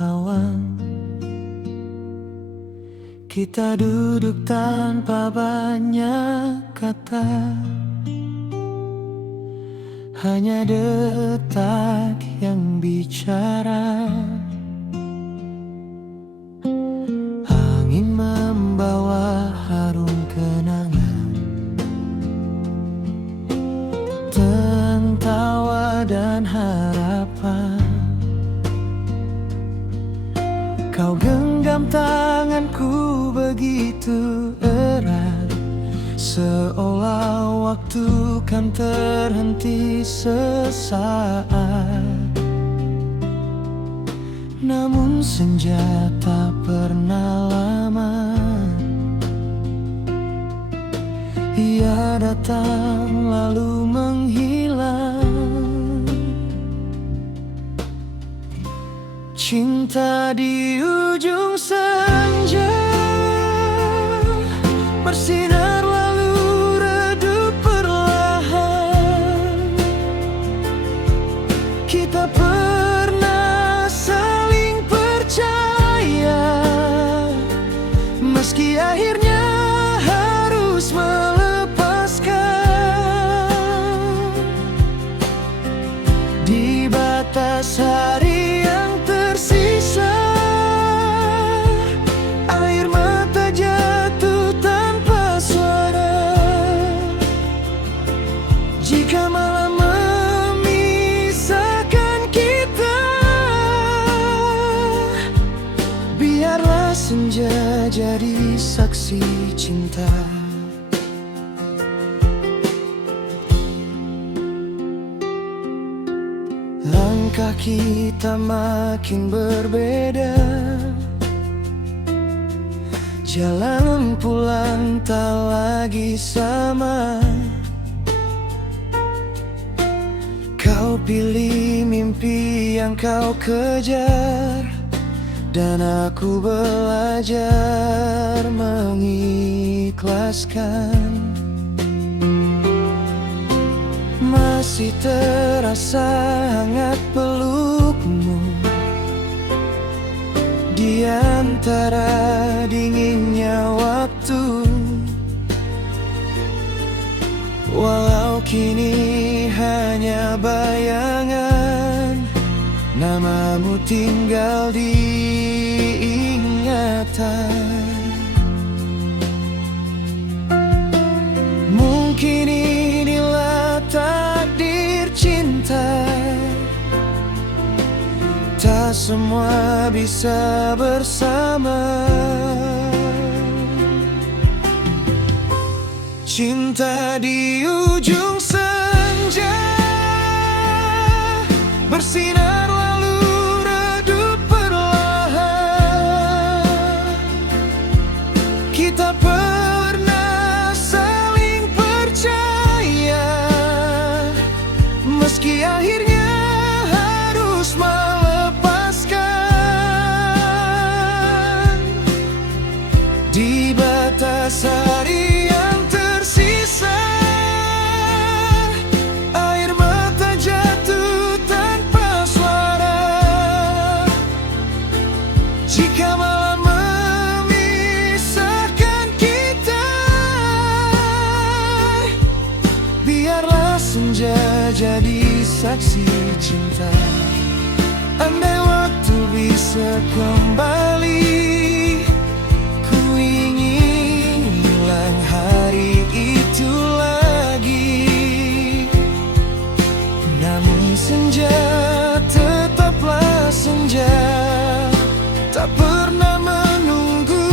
awan. Kita duduk tanpa banyak kata, hanya detak yang bicara. Angin membawa harum kenangan, tertawa dan harapan. Kau genggam tanganku begitu erat, seolah waktu kan terhenti sesaat. Namun senja tak pernah lama, ia datang lalu menghilang. Cinta di ujung senja, bersinar lalu redup perlahan. Kita pernah saling percaya, meski akhirnya harus melepaskan. Di batas hari yang tersisa, air mata jatuh tanpa suara. Jika malam memisahkan kita, biarlah senja jadi saksi cinta. Langkah kita makin berbeda, jalan pulang tak lagi sama. Kau pilih mimpi yang kau kejar, dan aku belajar mengikhlaskan. Masih terasa hangat pelukmu di antara dinginnya waktu. Walau kini hanya bayangan, namamu tinggal di ingatan. Mungkin inilah takdir cinta, tak semua bisa bersama. Cinta di ujung senja, bersinar lalu redup perlahan. Kita pernah saling percaya, meski akhirnya harus melepaskan. Di batas hari yang tersisa, air mata jatuh tanpa suara. Jika malam memisahkan kita, biarlah senja jadi saksi cinta. Andai waktu bisa kembali, ku ingin ulang hari itu lagi. Namun senja tetaplah senja, tak pernah menunggu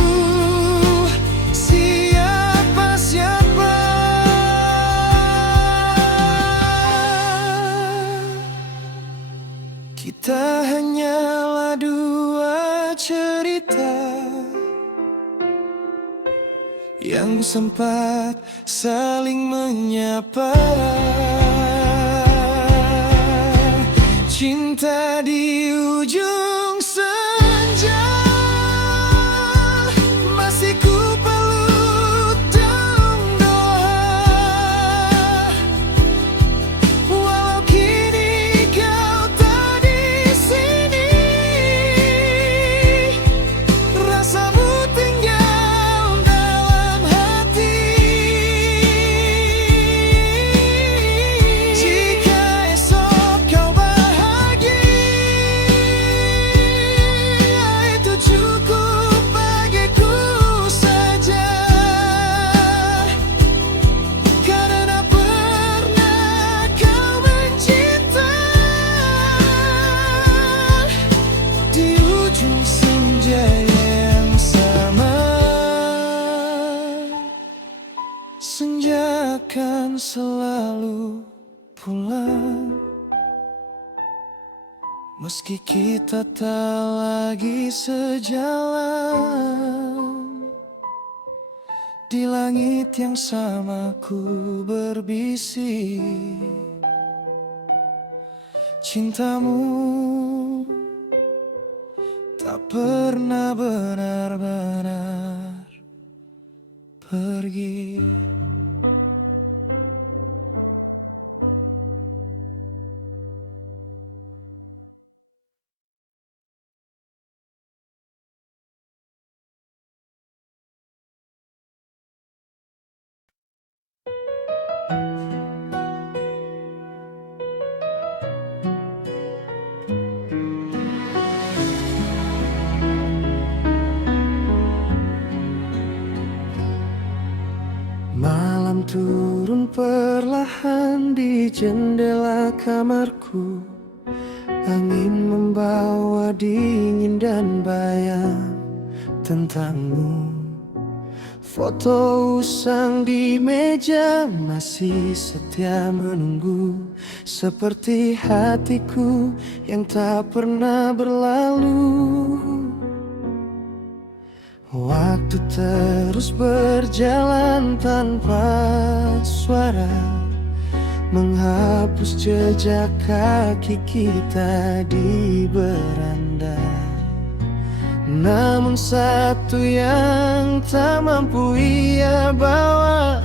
siapa-siapa. Kita hanyalah dua cerita yang sempat saling menyapa. Cinta di ujung senja, masih ku peluk dalam doa. Walau kini kau tak di sini, selalu pulang, meski kita tak lagi sejalan. Di langit yang sama ku berbisik, cintamu tak pernah benar-benar pergi. Malam turun perlahan di jendela kamarku. Angin membawa dingin dan bayang tentangmu. Foto usang di meja masih setia menunggu, seperti hatiku yang tak pernah berlalu. Waktu terus berjalan tanpa suara, menghapus jejak kaki kita di beranda. Namun satu yang tak mampu ia bawa,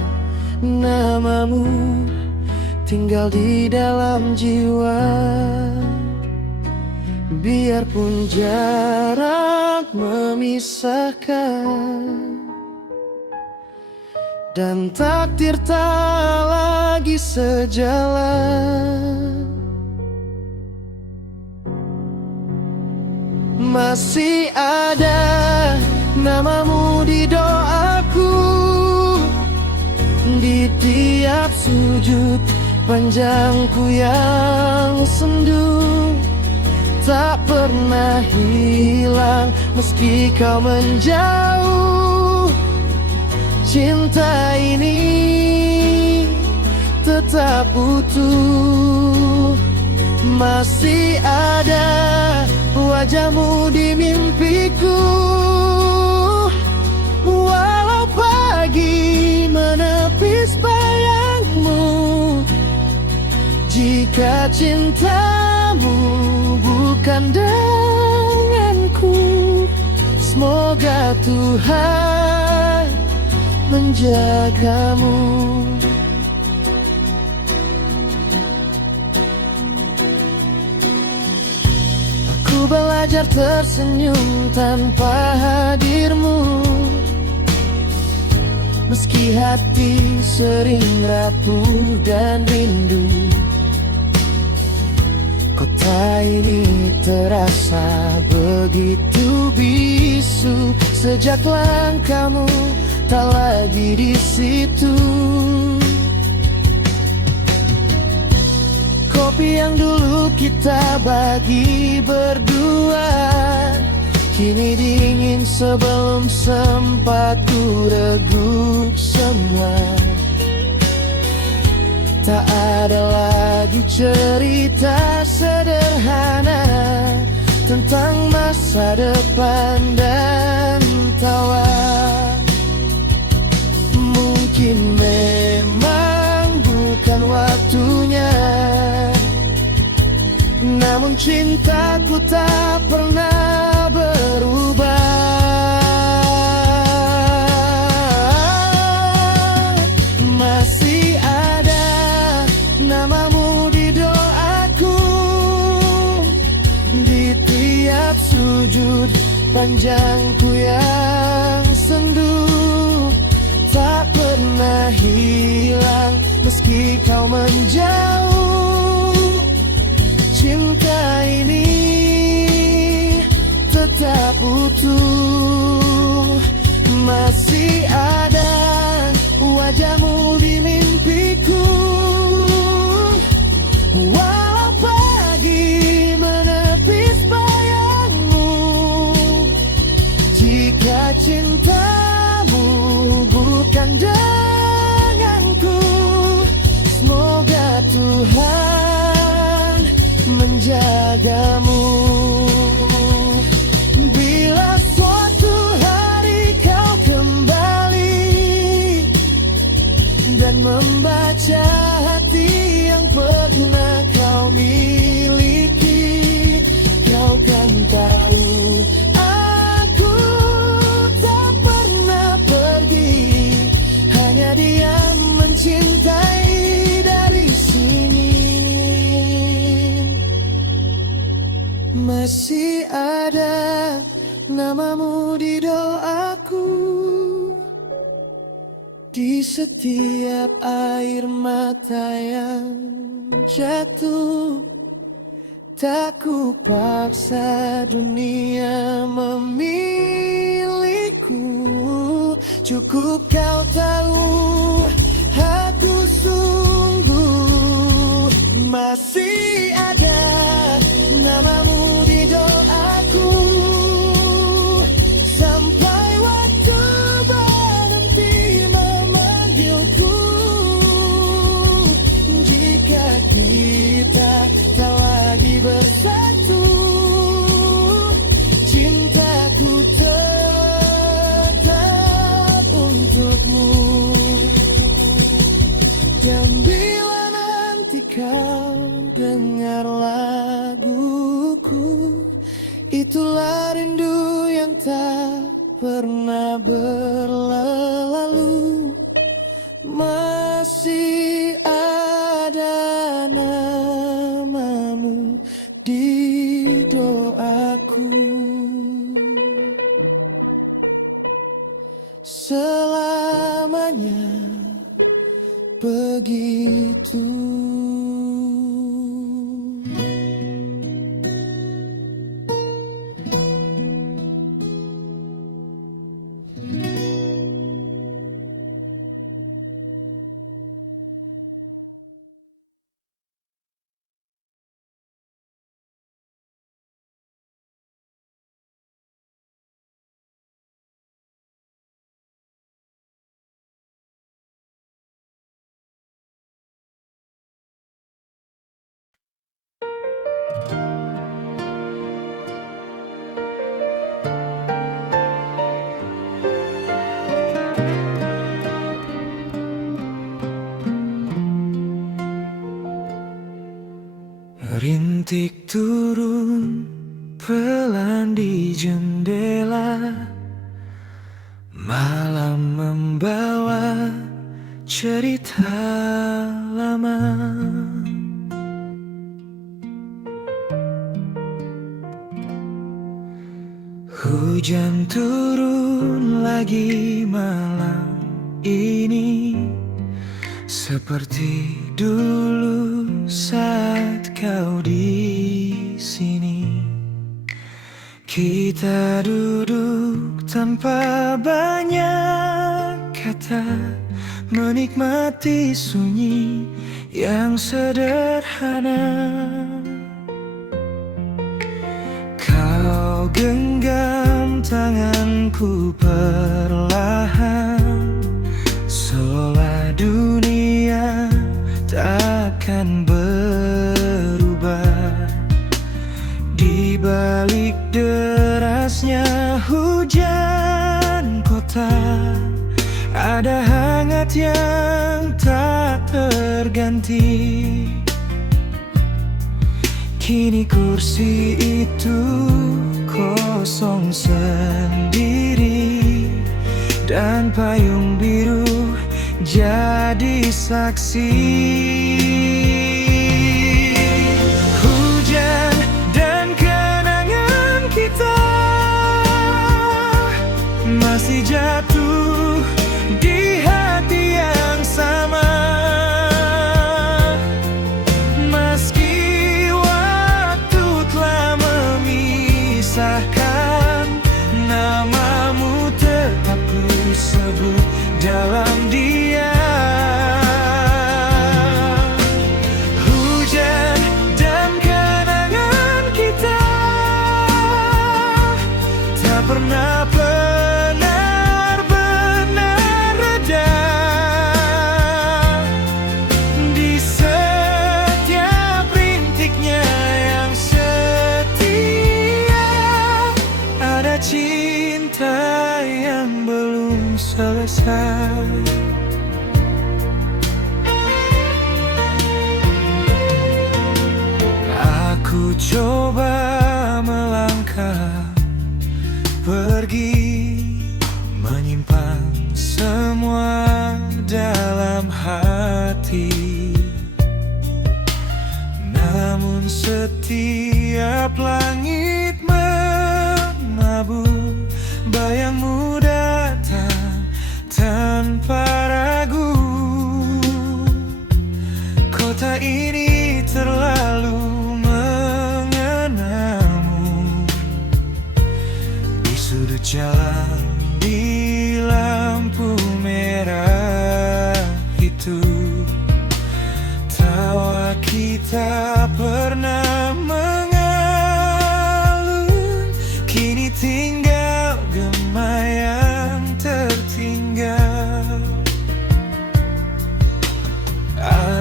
namamu tinggal di dalam jiwa. Biarpun jarak memisahkan dan takdir tak lagi sejalan, masih ada namamu di doaku. Di tiap sujud panjangku yang sendu, tak pernah hilang meski kau menjauh. Cinta ini tetap utuh, masih ada wajahmu di mimpiku. Walau pagi menepis bayangmu, jika cintamu bukan denganku, semoga Tuhan menjagamu. Aku belajar tersenyum tanpa hadirmu, meski hati sering rapuh dan rindu. Kota ini terasa begitu bisu sejak langkahmu tak lagi di situ. Kopi yang dulu kita bagi berdua kini dingin sebelum sempat ku reguk semua. Tak ada lagi cerita sederhana tentang masa depan dan tawa. Mungkin memang bukan waktunya, namun cintaku tak pernah berubah. Masih ada namamu di doaku, di tiap sujud panjangku yang sendu, tak pernah hilang meski kau menjauh. Cinta ini tetap utuh, masih ada wajahmu di mimpiku. Walau pagi menepis bayangmu, jika cintamu bukan denganku, namamu di doaku. Di setiap air mata yang jatuh, tak ku paksa dunia memilihku. Cukup kau tahu, aku sungguh masih ada namamu di doaku. Sampai waktu berhenti memanggilku. Jika kita tak lagi bersatu, cintaku tetap untukmu. Dan bila nanti kau dengar laguku, itulah rindu yang tak pernah berlalu. Masih ada namamu di doaku. Selamanya begitu. Rintik turun pelan di jendela, malam membawa cerita lama. Hujan turun lagi malam ini, seperti dulu saat kau di sini. Kita duduk tanpa banyak kata, menikmati sunyi yang sederhana. Kau genggam tanganku perlahan, seolah dunia takkan berubah. Di balik derasnya hujan kota, ada hangat yang tak terganti. Kini kursi itu kosong sendiri, dan payung biru jadi saksi. Hujan dan kenangan kita masih jatuh di hati yang sama. Meski waktu telah memisahkan, namamu tetap ku sebut dalam dia. Hujan dan kenangan kita tak pernah benar-benar reda. Di setiap rintiknya yang setia, ada cinta yang belum selesai. Aku coba melangkah pergi, menyimpan semua dalam hati. Namun setiap langit menabur sudut jalan di lampu merah itu. Tawa kita pernah mengalun, kini tinggal gema yang tertinggal.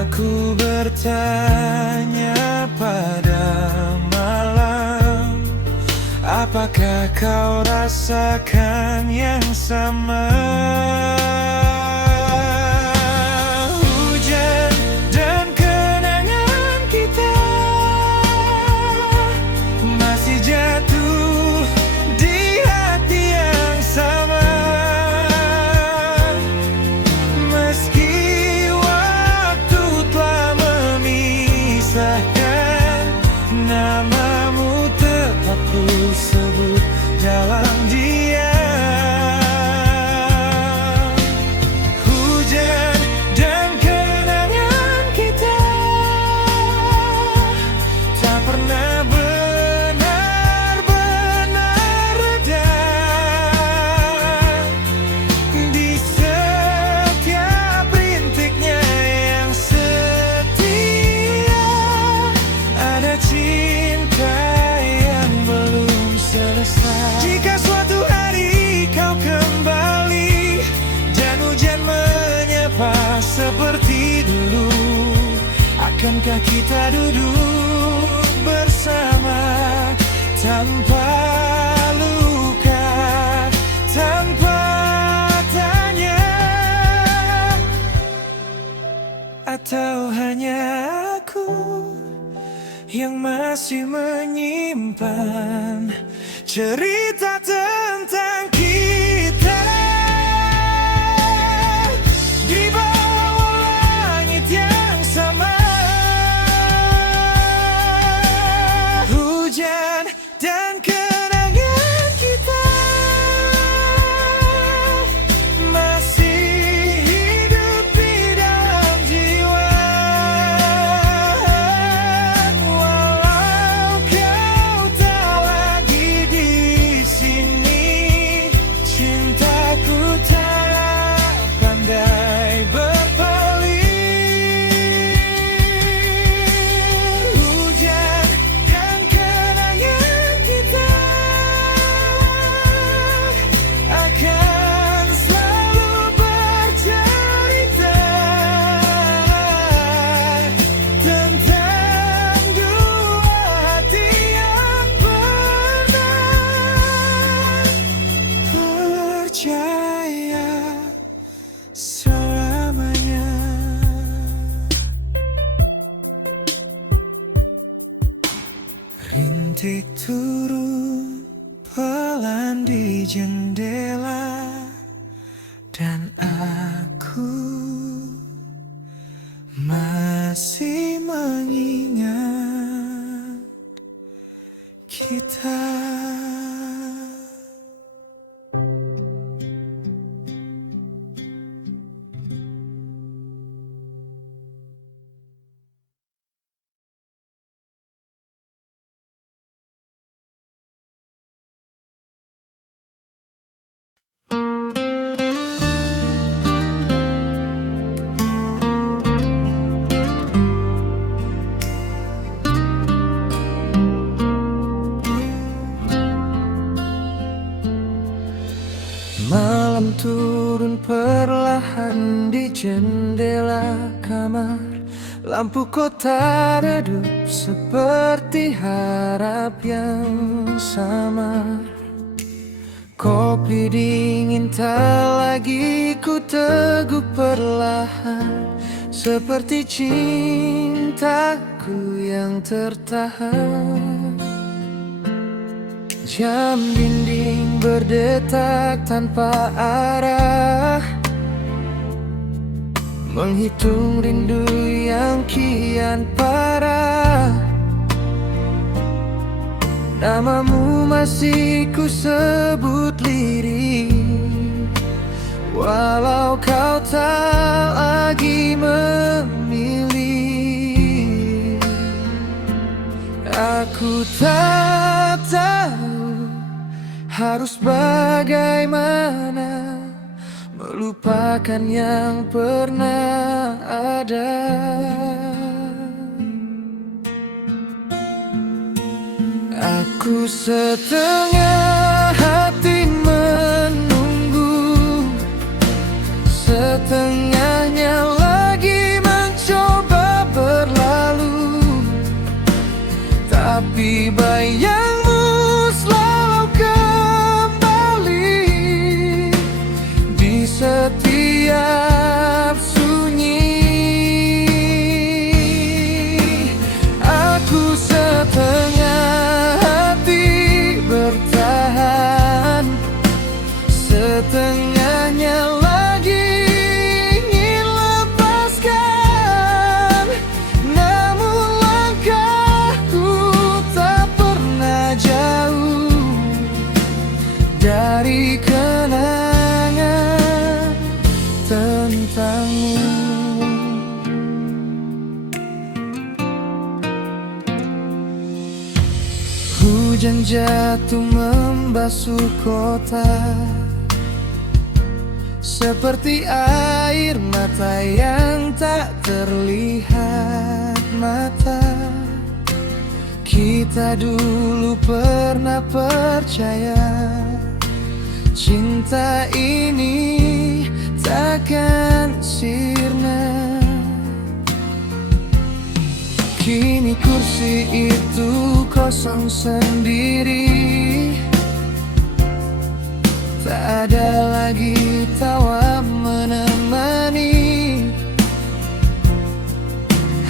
Aku bertanya pada malam, apakah kau rasakan yang sama? Hujan dan kenangan kita masih jatuh di hati yang sama. Meski waktu telah memisahkan, namamu tetap ku sebut dalam diam. Hujan dan kenangan kita tak pernah benar-benar reda. Di setiap rintiknya yang setia, ada cinta yang belum selesai. Jika suatu hari kau kembali dan hujan menyapa seperti dulu, akankah kita duduk bersama tanpa luka, tanpa tanya? Atau hanya aku yang masih menyimpan cerita tentang kita di bawah langit yang sama? Hujan dan kenangan kita masih hidup di dalam jiwa. Walau kau tak lagi di sini, cintaku tak pandai berpaling. Hujan dan kenangan kita akan selalu bercerita tentang dua hati yang pernah percaya selamanya. Rintik turun pelan di jendela, dan aku masih mengingat kita. Malam turun perlahan di jendela kamar, lampu kota redup seperti harap yang samar. Kopi dingin tak lagi ku teguk perlahan, seperti cintaku yang tertahan. Jam dinding berdetak tanpa arah, menghitung rindu yang kian parah. Namamu masih ku sebut lirik, walau kau tak lagi memilih. Aku tak tahu harus bagaimana melupakan yang pernah ada. Aku setengah hati menunggu, setengahnya lagi mencoba berlalu, tapi bayangmu selalu kembali di setiap sunyi. Aku setengah hati bertahan, setengahnya lagi ingin lepaskan, namun langkahku tak pernah jauh dari kenangan tentangmu. Hujan jatuh membasuh kota, seperti air mata yang tak terlihat mata. Kita dulu pernah percaya cinta ini takkan sirna. Kini kursi itu kosong sendiri, tak ada lagi tawa menemani,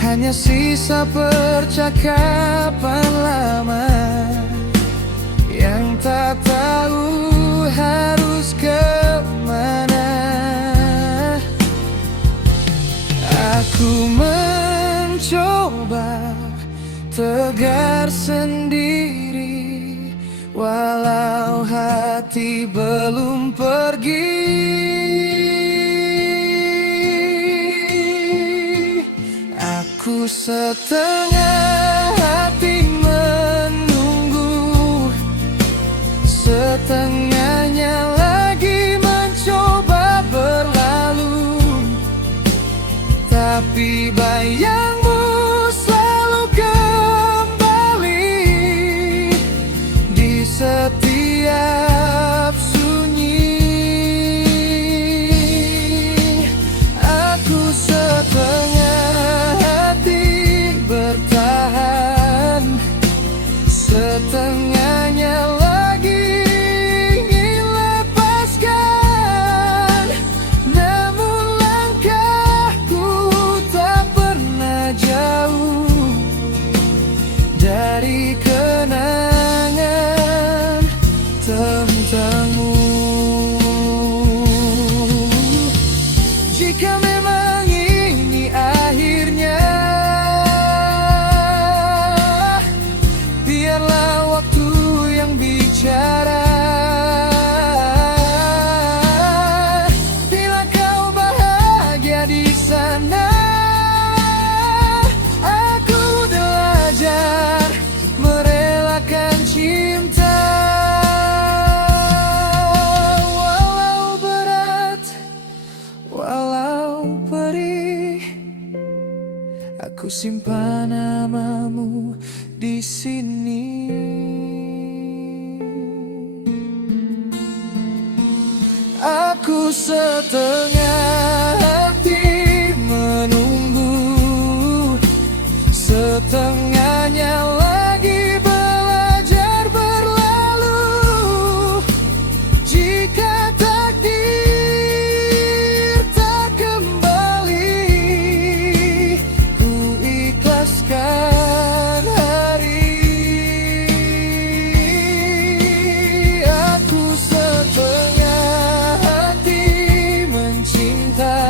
hanya sisa percakapan lama yang tak tahu harus kemana. Aku mencoba tegar sendiri, walau hati belum pergi. Aku setengah hati menunggu, setengahnya lagi mencoba berlalu, tapi bayangmu selalu kembali di setiap sunyi. Aku setengah hati bertahan, setengahnya lagi ingin lepaskan, namun langkahku tak pernah jauh dari kenangan tentangmu. Jika memang ini akhirnya, biarlah waktu yang bicara. Bila kau bahagia di sana, aku belajar merelakan cinta. Walau berat, walau perih, aku simpan namamu di sini. Aku setengah hati menunggu, setengahnya lagi belajar berlalu. Jika takdir tak kembali, ku ikhlaskan hari. Aku setengah hati mencinta,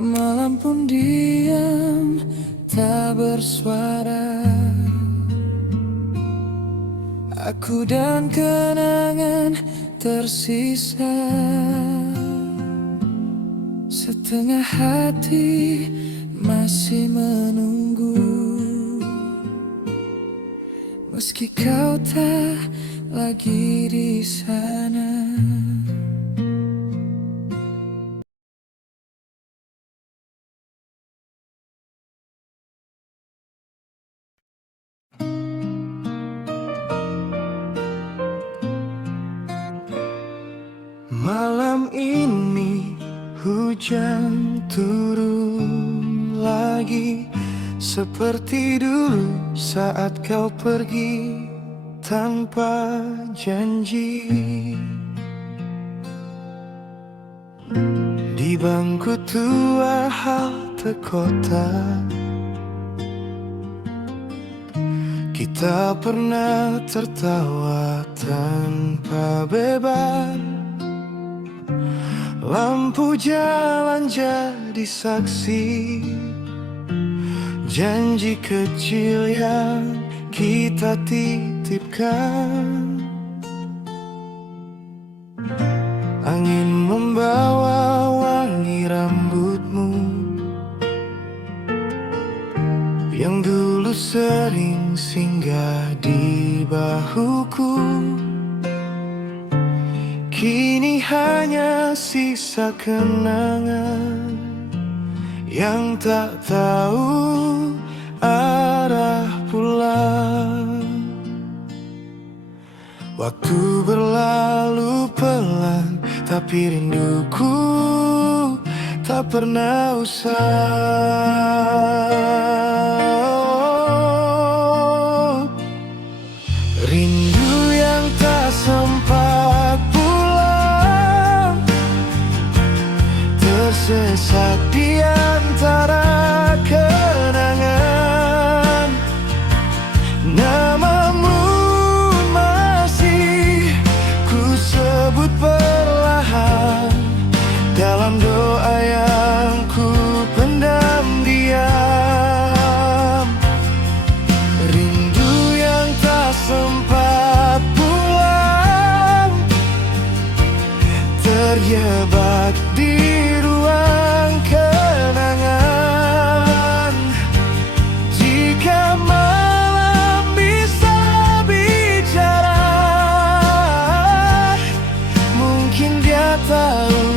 Malam pun diam, tak bersuara. Aku dan kenangan tersisa. Setengah hati masih menunggu, meski kau tak lagi di sana. Malam ini hujan turun lagi, seperti dulu saat kau pergi tanpa janji. Di bangku tua halte kota, kita pernah tertawa tanpa beban. Lampu jalan jadi saksi, janji kecil yang kita titipkan. Angin membawa wangi rambutmu yang dulu sering singgah di bahuku. Kini hanya sisa kenangan yang tak tahu arah pulang. Waktu berlalu pelan, tapi rinduku tak pernah usang. Rindu yang tak sempat pulang, tersesat di antara kenangan. Namamu masih ku sebut perlahan dalam doa yang ku pendam diam. Rindu yang tak sempat pulang, terjebak di ruang kenangan. Jika malam bisa bicara, mungkin dia tahu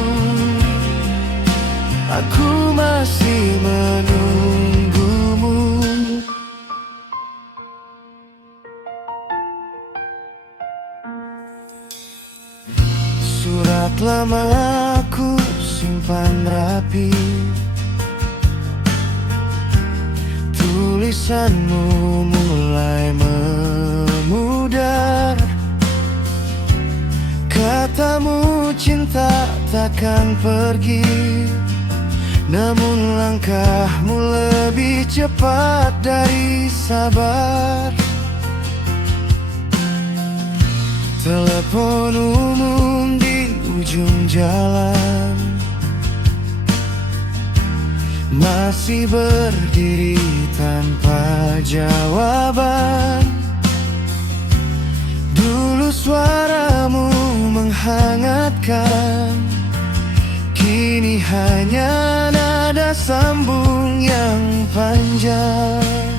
aku masih menunggumu. Surat lama aku simpan rapi, tulisanmu mulai memudar. Katamu cinta takkan pergi, namun langkahmu lebih cepat dari sabar. Telepon umum di ujung jalan masih berdiri tanpa jawaban. Dulu suaramu menghangatkan, kini hanya nada sambung yang panjang.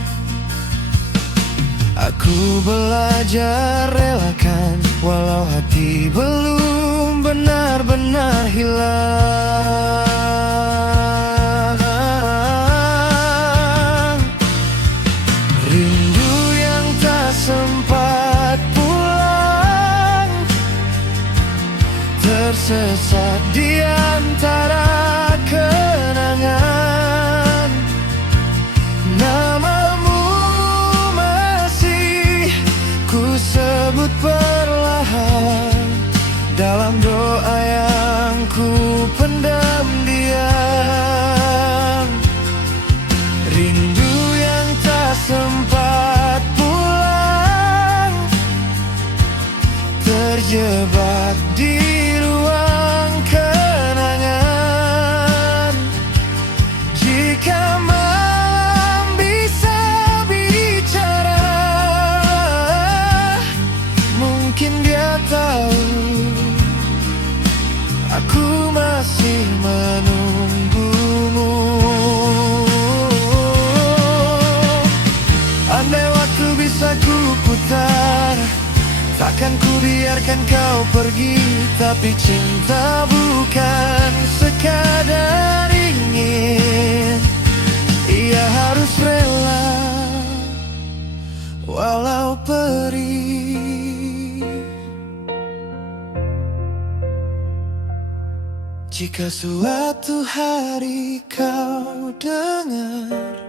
Aku belajar relakan, walau hati belum benar-benar hilang. Rindu yang tak sempat pulang, tersesat di antara kenangan. Namamu masih ku sebut perlahan dalam doa yang ku pendam di Takkan kau pergi, tapi cinta bukan sekadar ingin. Ia harus rela, walau perih. Jika suatu hari kau dengar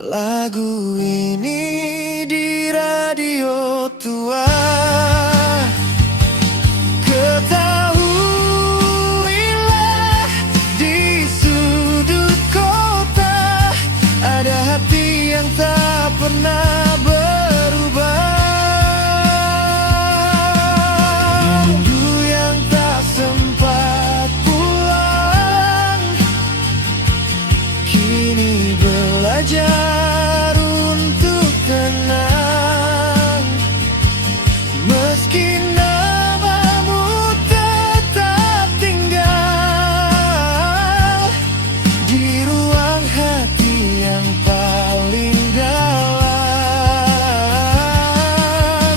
lagu ini di radio tua, ketahuilah di sudut kota ada hati yang tak pernah berubah. Rindu yang tak sempat pulang kini belajar untuk tenang. Meski namamu tetap tinggal di ruang hati yang paling dalam.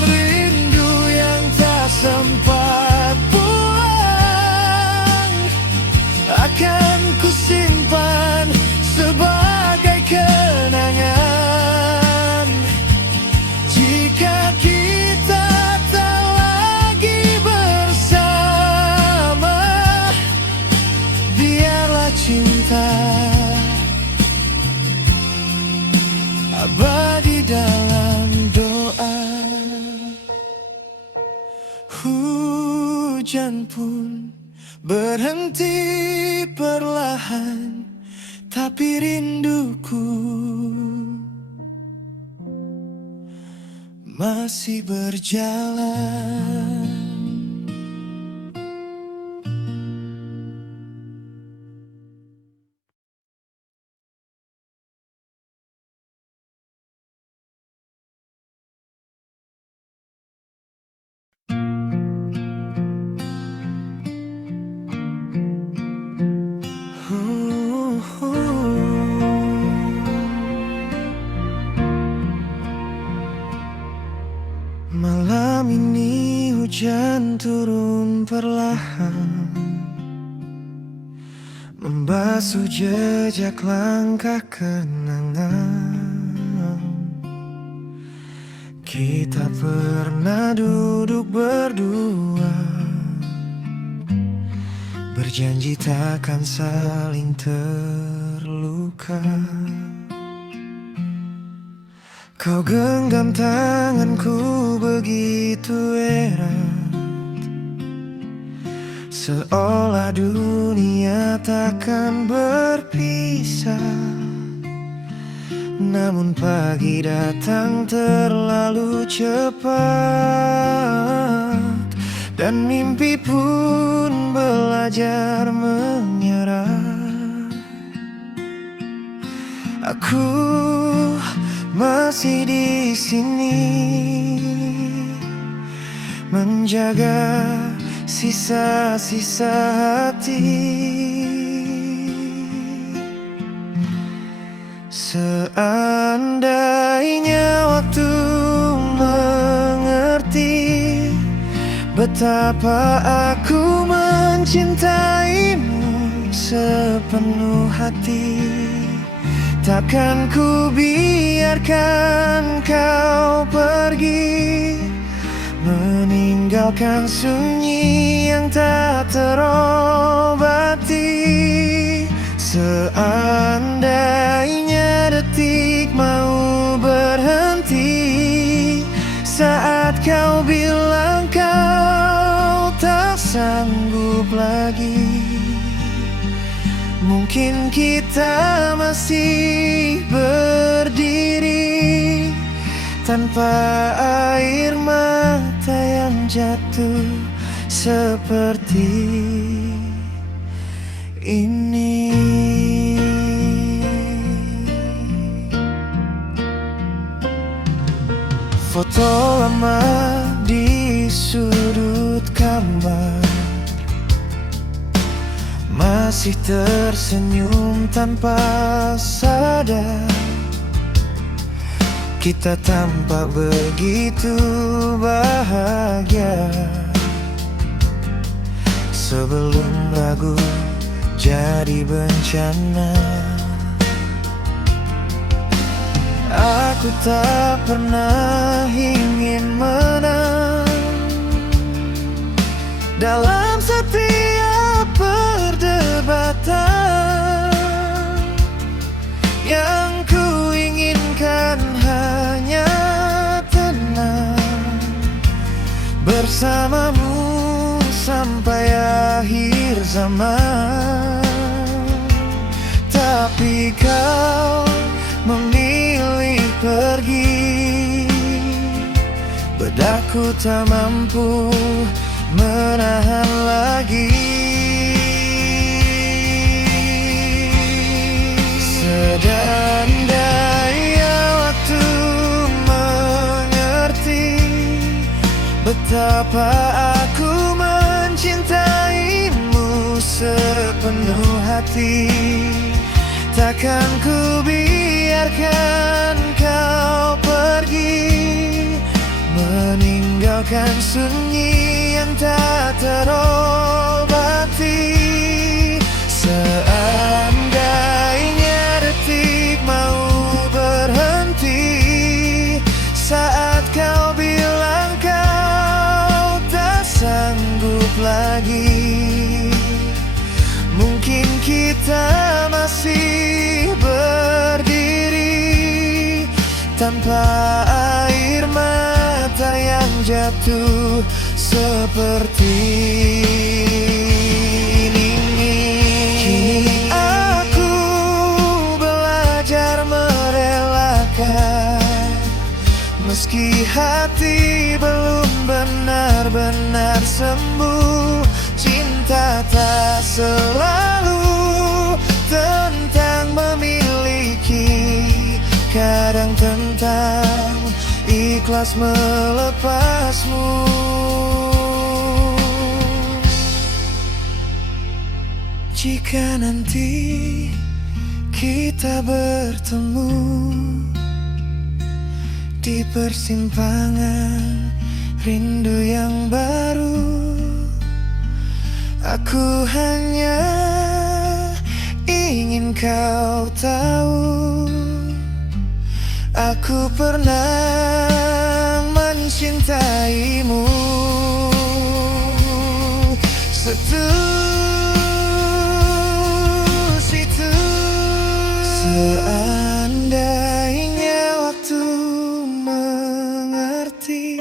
Rindu yang tak sempat pulang akan kusimpan sebagai kenangan. Jika kita tak lagi bersama, biarlah cinta abadi dalam doa. Hujan pun berhenti perlahan, tapi rinduku masih berjalan. Malam ini hujan turun perlahan, membasuh jejak langkah kenangan. Kita pernah duduk berdua, berjanji takkan saling terluka. Kau genggam tanganku begitu erat, seolah dunia takkan berpisah. Namun pagi datang terlalu cepat, dan mimpi pun belajar menyerah. Aku masih di sini menjaga sisa-sisa hati. Seandainya waktu mengerti betapa aku mencintaimu sepenuh hati, takkan ku biarkan kau pergi, meninggalkan sunyi yang tak terobati. Seandainya detik mau berhenti saat kau bilang kau tak sanggup lagi, mungkin kita masih berdiri tanpa air mata yang jatuh seperti ini. Foto lama di sudut kamar, masih tersenyum tanpa sadar. kita tampak begitu bahagia. Sebelum ragu jadi bencana, aku tak pernah ingin menang dalam setiap perdebatan. Yang ku inginkan hanya tenang bersamamu sampai akhir zaman. Tapi kau memilih pergi, bedakku tak mampu menahan lagi. Seandainya waktu mengerti betapa aku mencintaimu sepenuh hati, takkan ku biarkan kau pergi, meninggalkan sunyi yang tak terobati. Seandainya detik mau berhenti saat kau bilang kau tak sanggup lagi, mungkin kita masih berdiri tanpa air mata yang jatuh seperti ini. Kini aku belajar merelakan, meski hati belum benar-benar sembuh. Cinta tak selalu tentang memiliki, kadang tentang ikhlas melepasmu. Jika nanti kita bertemu di persimpangan rindu yang baru, aku hanya ingin kau tahu, aku pernah mencintaimu. Setulus itu. Seandainya waktu mengerti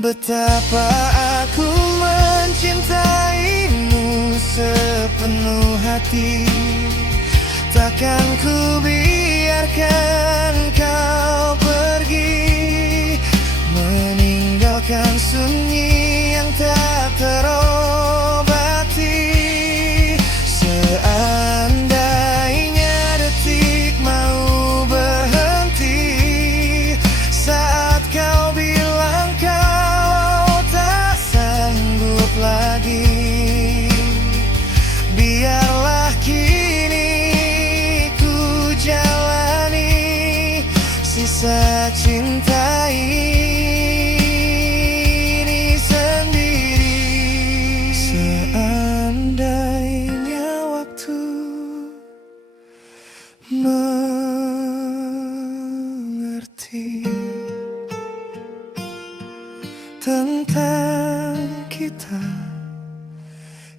betapa aku mencintaimu sepenuh hati, takkan ku biarkan kau pergi, meninggalkan sunyi yang tak terobati. Seandainya detik mau berhenti saat kau bilang kau tak sanggup lagi, biarlah kini ku jalani sisa cinta ini sendiri. Seandainya waktu mengerti tentang kita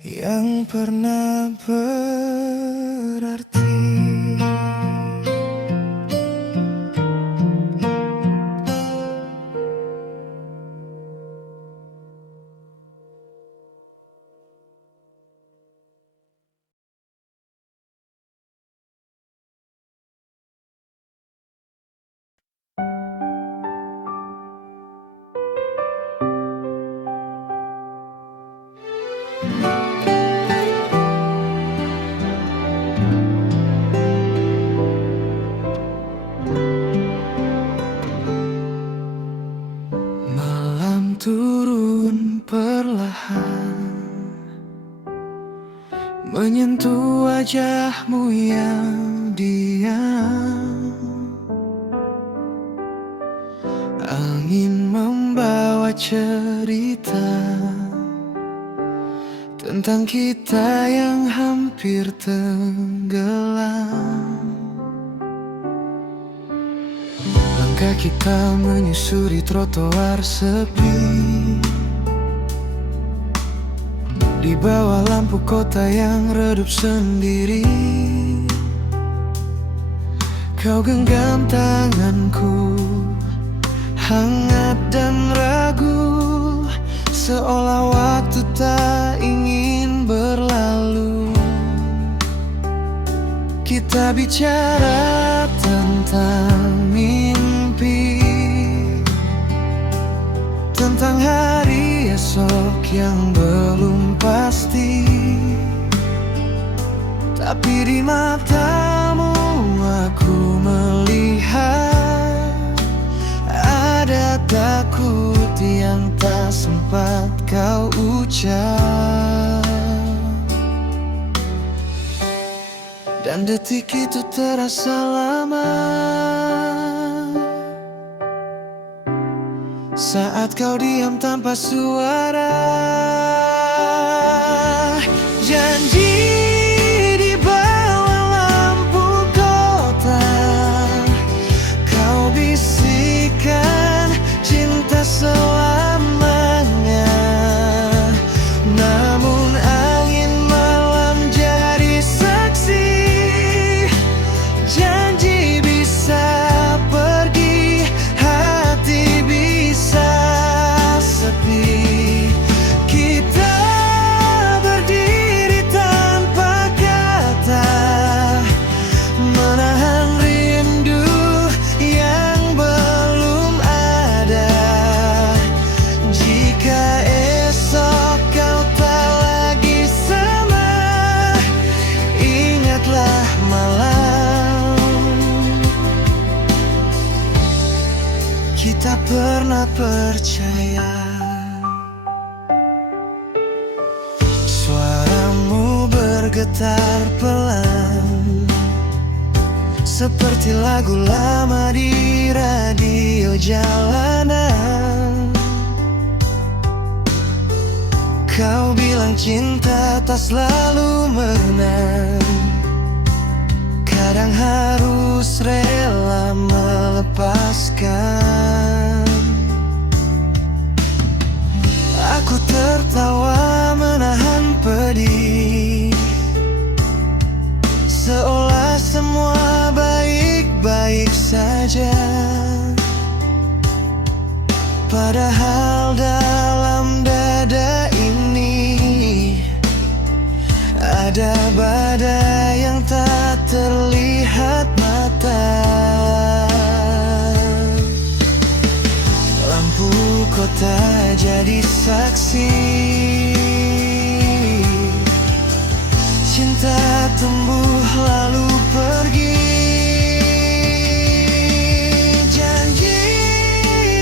yang pernah berarti. Turun perlahan, menyentuh wajahmu yang diam. ingin membawa cerita tentang kita yang hampir tenggelam. Langkah kita menyusuri trotoar sepi, di bawah lampu kota yang redup sendiri. Kau genggam tanganku, hangat dan ragu, seolah waktu tak ingin berlalu. Kita bicara tentang mimpi, tentang hari esok yang belum pasti. Tapi di matamu aku melihat ada takut yang tak sempat kau ucap. Dan detik itu terasa lama saat kau diam tanpa suara. Janji di bawah lampu kota, kau bisikan cinta selamanya. Namun angin malam jadi saksi, janji bisa pergi, hati bisa sepi. Kita berdiri tanpa kata, menahan rindu yang belum ada. Jika esok kau tak lagi sama, ingatlah malam kita pernah percaya. Suaramu bergetar pelan, seperti lagu lama di radio jalanan. Kau bilang cinta tak selalu menang, kadang harus rela melepaskan. Aku tertawa menahan pedih, seolah semua baik-baik saja. Padahal dalam dada ini ada badai yang tak terlihat mata. Lampu kota jadi saksi, cinta tumbuh lalu pergi. Janji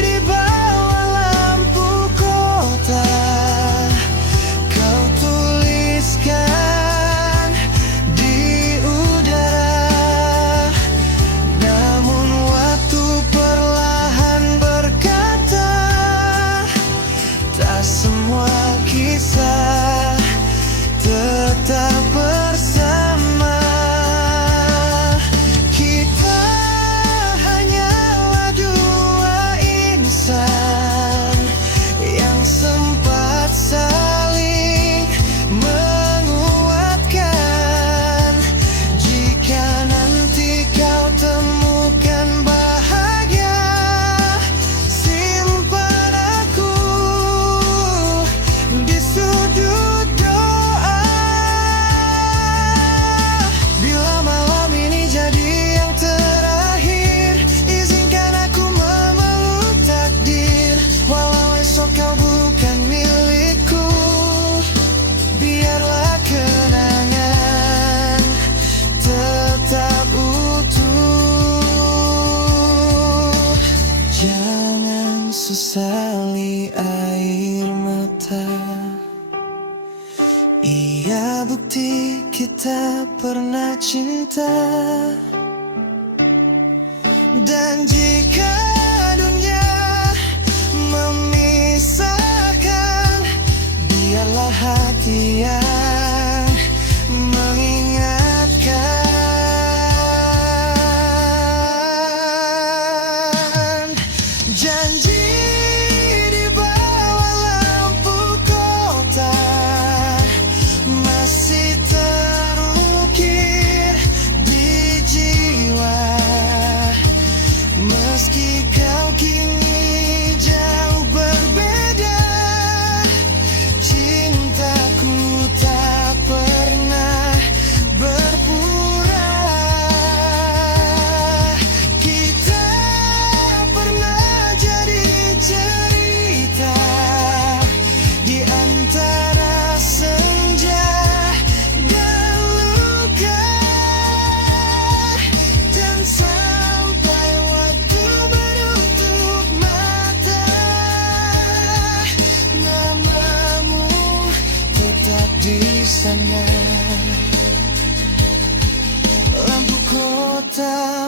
di bawah lampu kota, kau tuliskan di udara. Namun waktu perlahan berkata, tak semua kisah tetap bersama. Kita hanyalah dua insan yang sempat saling menguatkan. Jika nanti kau temukan bahagia, simpan aku di sudut doa. Bila malam ini jadi yang terakhir, izinkan aku memeluk takdir. Walau esok kau bukan milikku, biarlah kenangan tetap utuh. Jangan sesali air mata, ia bukti kita pernah cinta. Dan jika dunia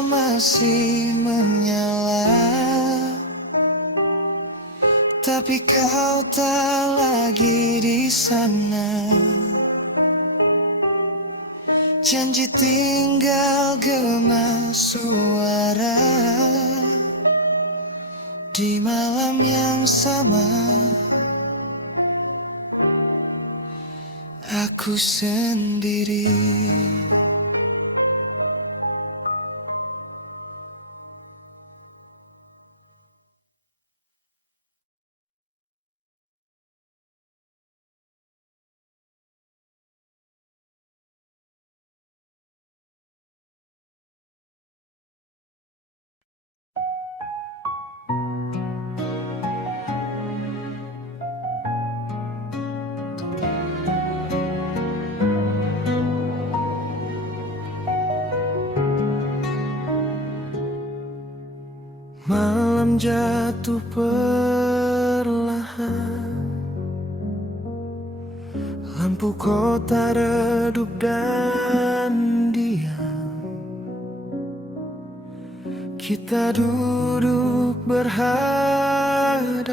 masih menyala, tapi kau tak lagi di sana. Janji tinggal gema suara di malam yang sama. Aku sendiri. Malam jatuh perlahan, lampu kota redup dan diam. Kita duduk berhadapan,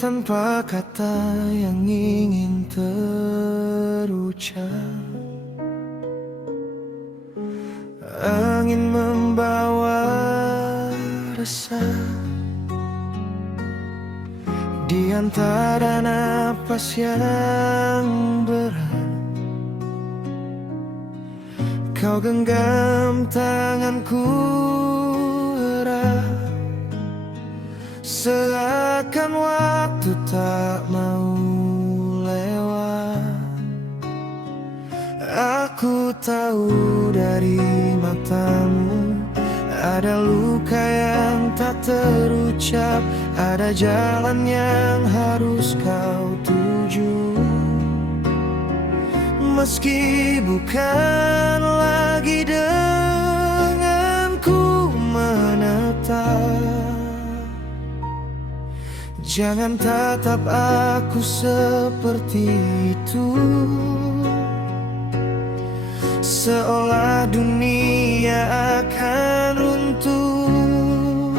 tanpa kata yang ingin terucap. Angin membawa resah di antara napas yang berat. Kau genggam tanganku erat, seakan waktu tak mau lewat. Aku tahu dari matamu ada luka yang tak terucap, ada jalan yang harus kau tuju. Meski bukan lagi denganku menetap, jangan tatap aku seperti itu, seolah dunia akan runtuh.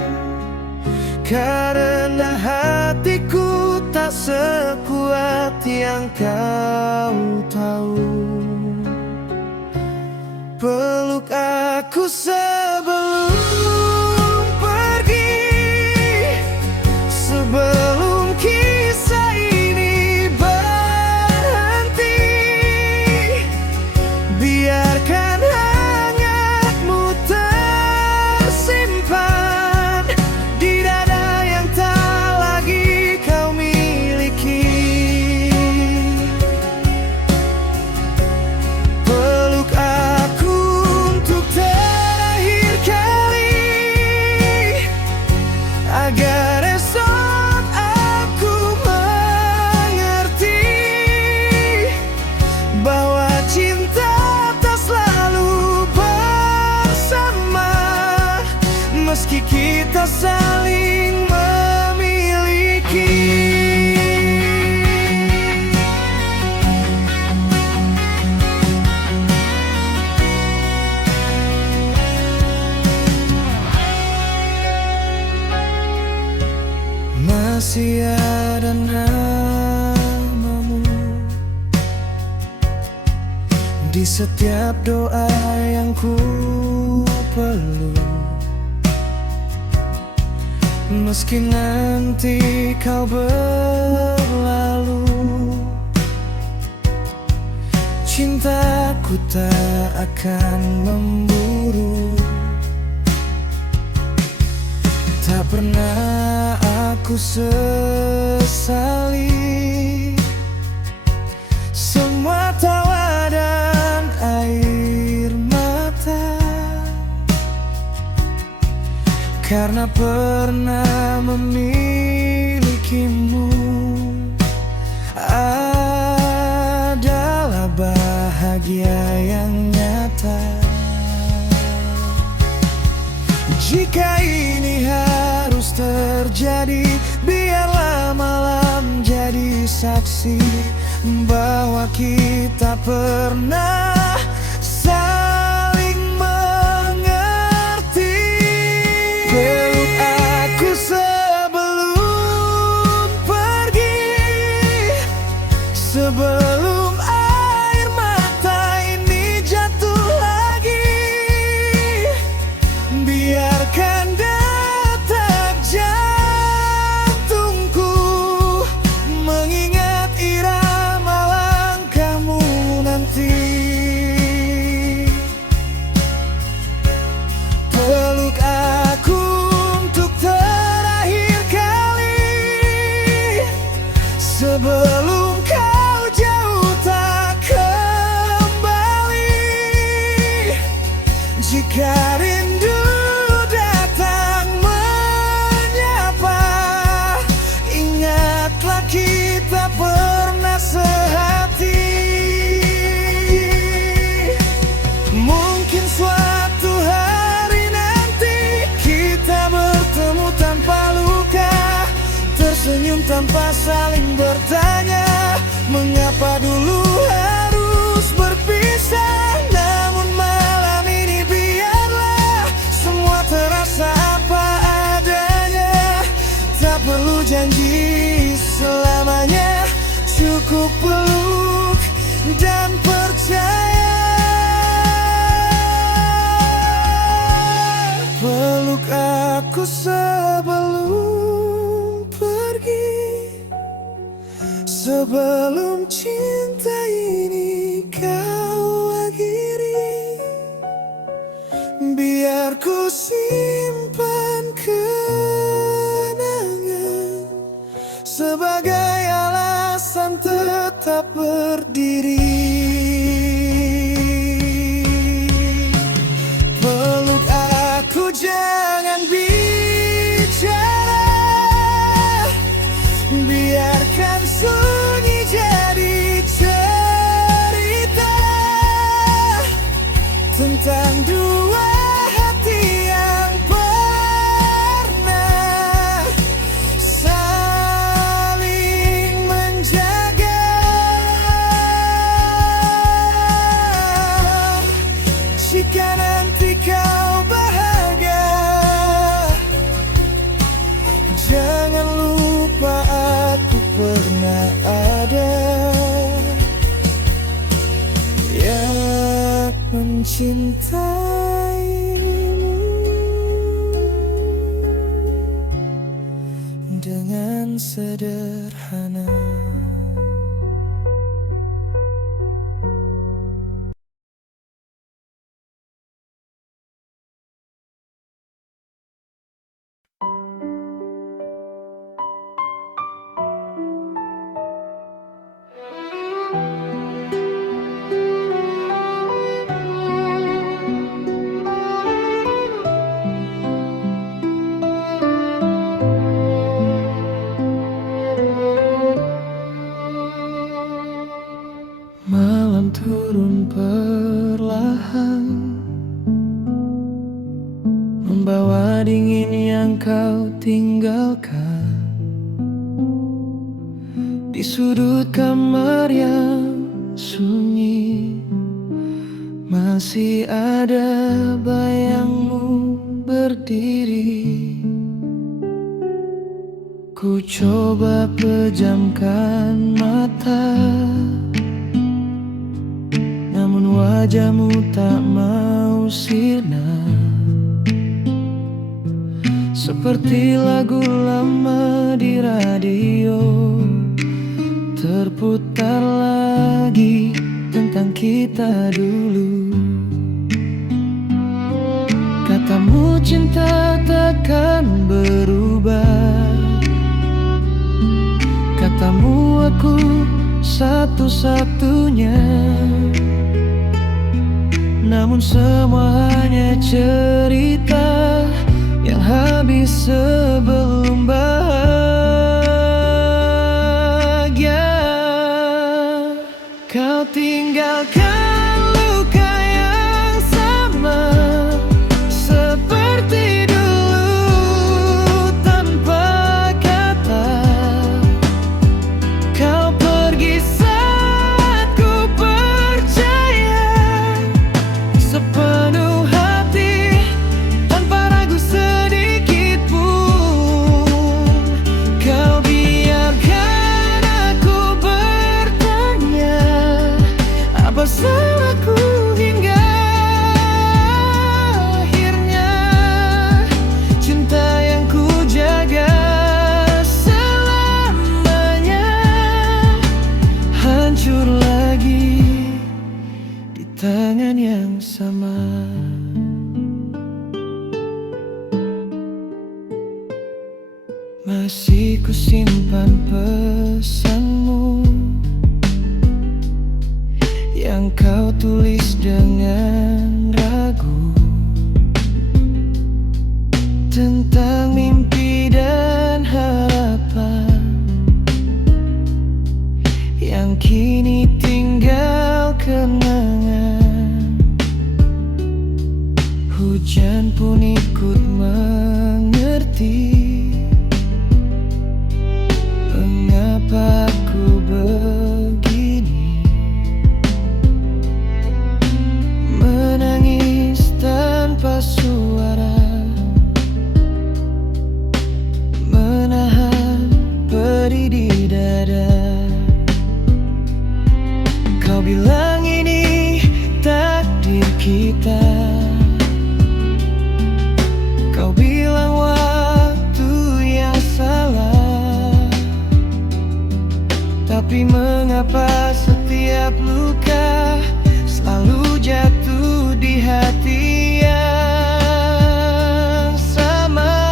Karena hatiku tak sekuat yang kau tahu. Peluk aku sebelum pergi, sebelum kisah ini berhenti. Biarkan hangatmu tersimpan di dada yang tak lagi kau miliki. Peluk aku untuk terakhir kali, agar esok aku mengerti bahwa cinta meski kita saling memiliki. Masih ada namamu di setiap doa yang ku peluk. Meski nanti kau berlalu, cintaku tak akan memburu. Tak pernah aku sesali semua tawa dan air mata, karena pernah memilikimu adalah bahagia yang nyata. Jika ini harus terjadi, biarlah malam jadi saksi bahwa kita pernah saling tanpa saling bertanya, mengapa dulu harus berpisah. Namun malam ini biarlah semua terasa apa adanya. Tak perlu janji selamanya, cukup peluk dan percaya. Peluk aku sebelum pergi, sebelum cinta ini kau akhiri. Biar ku simpan kenangan sebagai alasan tetap berdiri. Peluk aku, jangan bicara, biarkan sunyi jadi cerita tentang dua hati yang pernah saling menjaga. Jika nanti kau bahagia, jangan lupa aku pernah ada yang mencintaimu dengan sederhana. Malam turun perlahan, membawa dingin yang kau tinggalkan. Di sudut kamar yang sunyi, masih ada bayangmu berdiri. Ku coba pejamkan mata, namun wajahmu tak mau sirna. Seperti lagu lama di radio, terputar lagi tentang kita dulu. Katamu cinta takkan berubah, katamu aku satu-satunya. Namun semua hanya cerita yang habis sebelum bahagia. Kau tinggalkan luka yang sama seperti dulu tanpa kata. Kau pergi saat ku percaya sepenuh hati, tanpa ragu sedikit pun. Kau biarkan aku bertanya, apa salahku hingga akhirnya cinta yang ku jaga selamanya hancur lagi di tangan yang sama. Masih ku simpan pesanmu yang kau tulis dengan ragu, tentang mimpi dan harapan yang kini tinggal kenangan. Hujan pun ikut mengerti luka selalu jatuh di hati yang sama.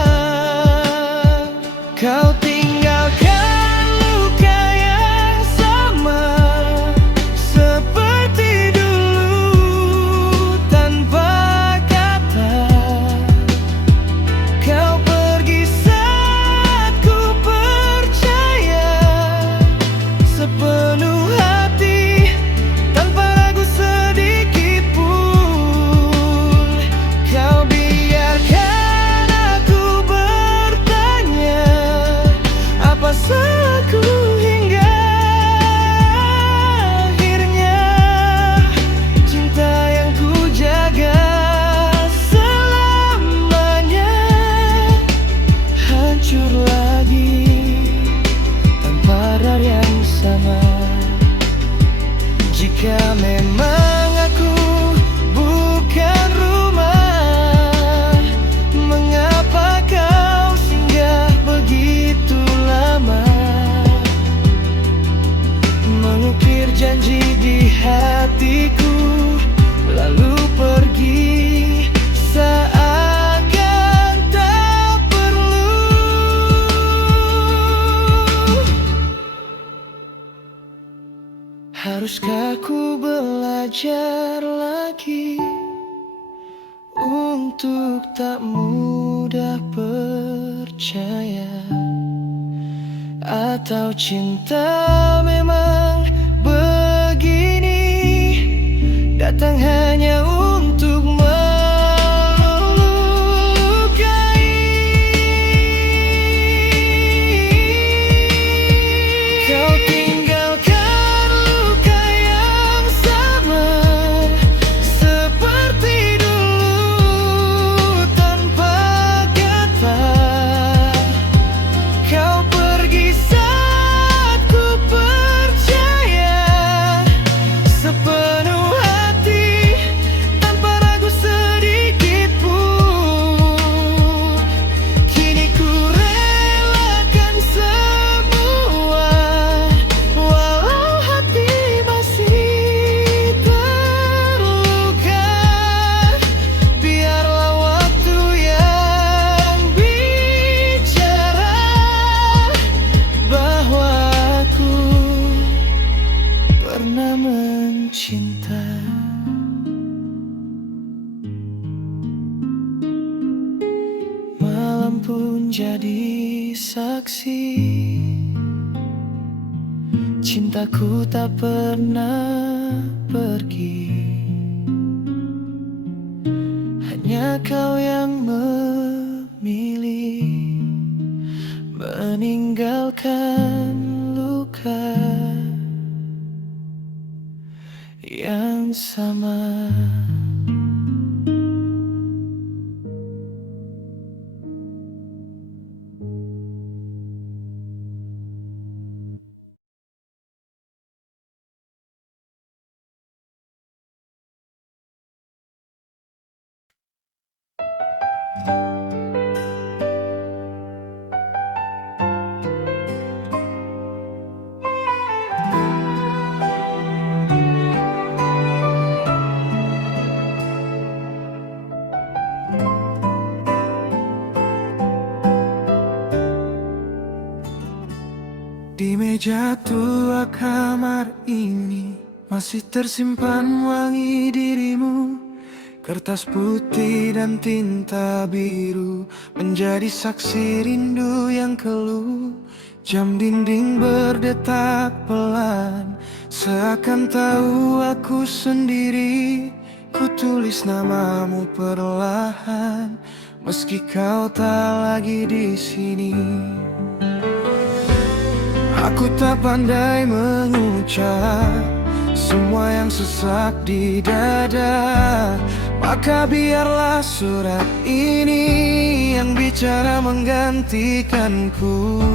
Kau tinggalkan luka yang sama seperti dulu tanpa kata. Kau pergi saat ku percaya sepenuh hati tanpa ragu sedikit pun. Kau biarkan aku bertanya, apa salahku hingga akhirnya cinta yang ku jaga selamanya hancur lagi tanpa dar yang sama. Jika memang aku bukan rumah, mengapa kau singgah begitu lama? Mengukir janji di hatiku lalu pergi seakan tak perlu. Haruskah ku belajar lagi untuk tak mudah percaya? Atau cinta memang begini, datang hanya untuk melukai? Kau tinggalkan luka yang sama seperti dulu tanpa kata. Kau pergi saat ku percaya sepenuh hati tanpa ragu sedikit pun. Kini ku relakan semua walau hati masih terluka. Biarlah waktu yang bicara bahwa aku pernah mencinta. Malam pun jadi saksi, cintaku tak pernah pergi. Hanya kau yang memilih meninggalkan luka yang sama. Di meja tua kamar ini masih tersimpan wangi dirimu. Kertas putih dan tinta biru menjadi saksi rindu yang keluh. Jam dinding berdetak pelan, seakan tahu aku sendiri. Ku tulis namamu perlahan, meski kau tak lagi di sini. Aku tak pandai mengucap semua yang sesak di dada, maka biarlah surat ini yang bicara menggantikanku.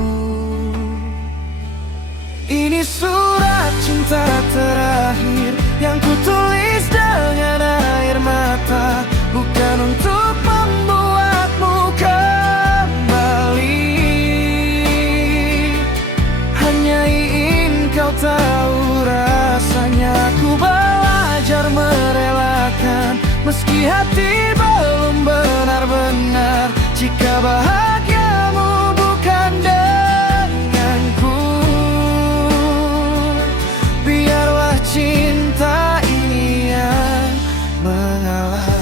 Ini surat cinta terakhir yang ku tulis dengan air mata, bukan untuk membuatmu kembali. Hanya ingin kau tahu rasanya aku Meski hati belum benar-benar, jika bahagiamu bukan denganku, biarlah cinta ini yang mengalah.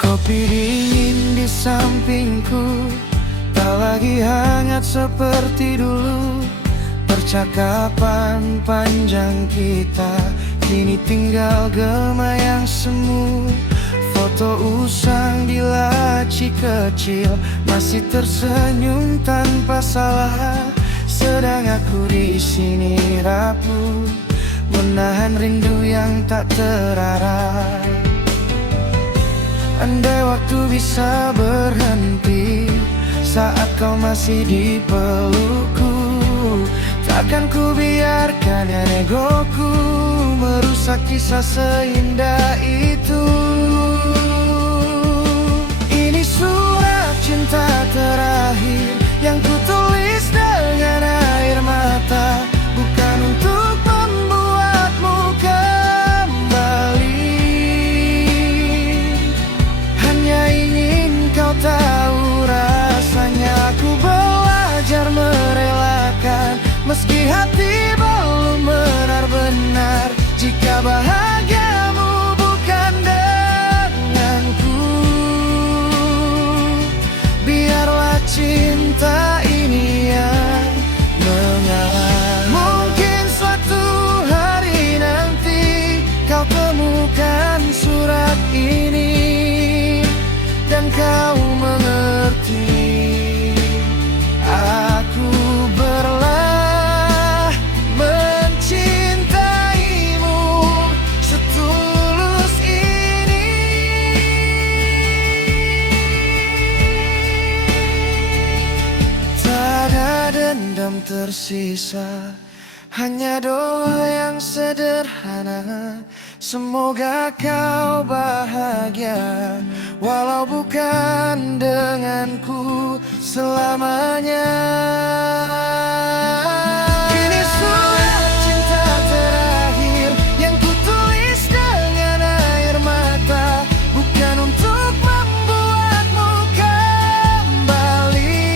Kopi dingin di sampingku, tak lagi hangat seperti dulu. Percakapan panjang kita kini tinggal gema yang semu. Foto usang di laci kecil masih tersenyum tanpa salah. Sedang aku di sini rapuh, menahan rindu yang tak terarah. Andai waktu bisa berhenti saat kau masih di pelukku, takkan ku biarkan egoku merusak kisah seindah itu. Ini surat cinta terakhir yang ku tulis dengan air mata, bukan untuk membuatmu kembali, hanya ingin kau tahu rasanya. Aku belajar merelakan, meski hati belum benar-benar, jika bahagiamu bukan denganku, biarlah cinta ini yang mengalah. Mungkin suatu hari nanti kau temukan surat ini dan kau mengerti, aku berlah mencintaimu setulus ini. Tak ada dendam tersisa, hanya doa yang sederhana. Semoga kau bahagia, walau bukan denganku selamanya. Ini surat cinta terakhir yang ku tulis dengan air mata, bukan untuk membuatmu kembali,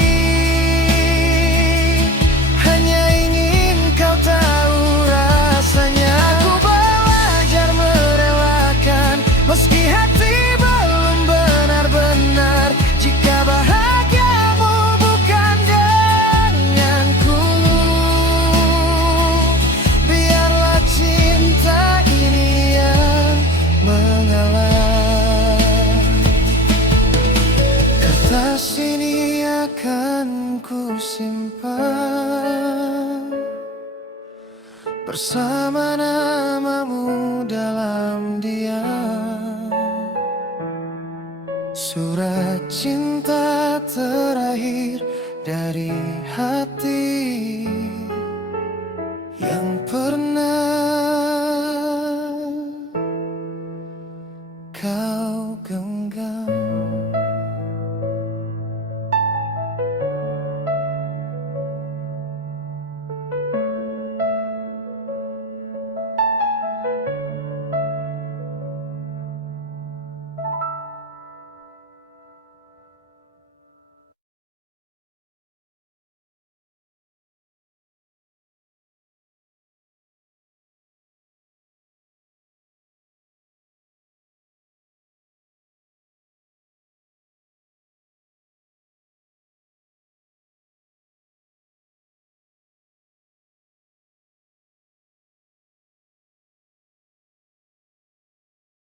hanya ingin kau tahu rasanya. Aku belajar merelakan, meski hati belum benar-benar, jika bahagiamu bukan denganku, biarlah cinta ini yang mengalah. Kertas ini akan ku simpan bersama namamu dalam diam. Surat cinta terakhir dari hati.